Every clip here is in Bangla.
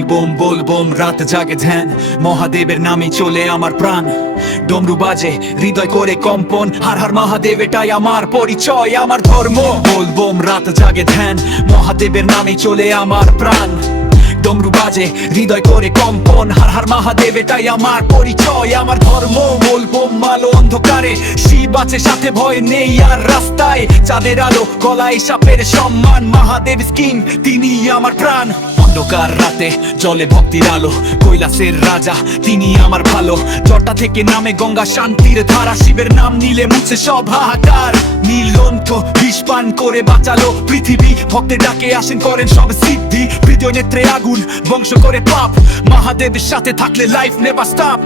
बोलबम बोलबम রাত জাগে ধ্যান মহাদেবের নামে চলে আমার প্রাণ ডমরু বাজে হৃদয় করে কম্পন হার হার মহাদেব এটাই আমার পরিচয় আমার ধর্ম बोलबम রাত জাগে ধ্যান মহাদেবের নামে চলে আমার প্রাণ ডমরু বাজে হৃদয় করে কম্পন হার হার মহাদেব এটাই আমার পরিচয় আমার ধর্ম बोलबम আলো অন্ধকারে শিব আছে সাথে ভয় নেই আর রাস্তায় চাঁদের আলো গলায় সাপের সম্মান মহাদেব কিং তিনি আমার প্রাণ অন্ধকার রাতে জলে ভক্তির আলো কৈলাসের রাজা তিনি আমার ভালো জটা থেকে নামে গঙ্গা শান্তির ধারা শিবের নাম নিলে মুছে সব হাহাকার নীলকণ্ঠ বিষ পান করে বাঁচালো পৃথিবী ভক্তের ডাকে আসেন করেন সব সিদ্ধি হৃদয় নেত্রে আগুন বংশ করে পাপ মহাদেবের সাথে থাকলে লাইফ নেভার স্টপ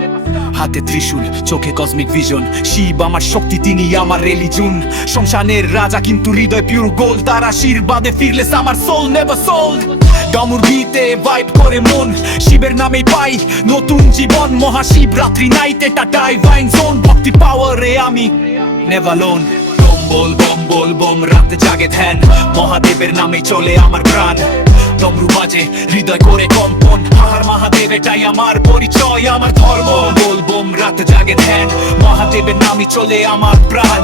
হাতে ত্রিশূল চোখে কসমিক ভিশন শিব আমার শক্তি তিনি আমার রিলিজন শ্মশানের রাজা কিন্তু হৃদয় পিওর গোল্ড তার আশীর্বাদে ফিরলেস আমার সোল নেভার সোল্ড ডমরু গীতে ভাইব করে মন শিবের নামে পাই নতুন জীবন মহাশিবরাত্রি নাইট এটা ডাইভাইন জোন ভক্তি পাওয়ারে আমি নেভার লোন बोलबम बोलबम রাতে জাগে ধ্যান মহাদেবের নামে চলে আমার প্রাণ ডমরু বাজে হৃদয় করে কম্পন হার মহাদেব এটাই আমার পরিচয় আমার ধর্ম बोलबम রাতে জাগে ধ্যান মহাদেবের নামে চলে আমার প্রাণ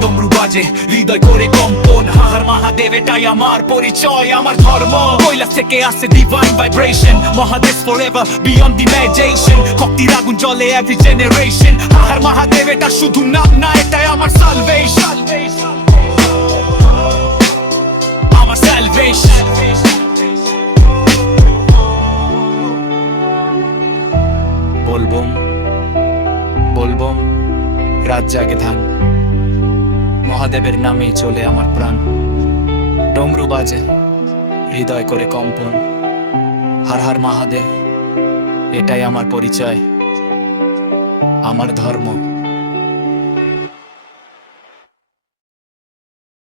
ডমরু বাজে হৃদয় করে কম্পন হার মহাদেব এটাই আমার পরিচয় আমার ধর্ম কৈলাস থেকে আসে divine vibration Mahadev forever beyond imagination ভক্তির আগুন জ্বলে এভরি জেনারেশন হার মহাদেব এটা শুধু নাম না এটাই আমার সালভেশন আমার সালভেশন बोलबम बोलबम রাত জাগে ধ্যান মহাদেবের নামে চলে আমার প্রাণ ডমরু বাজে হৃদয় করে কম্পন হার হার মহাদেব এটাই আমার পরিচয় আমার ধর্ম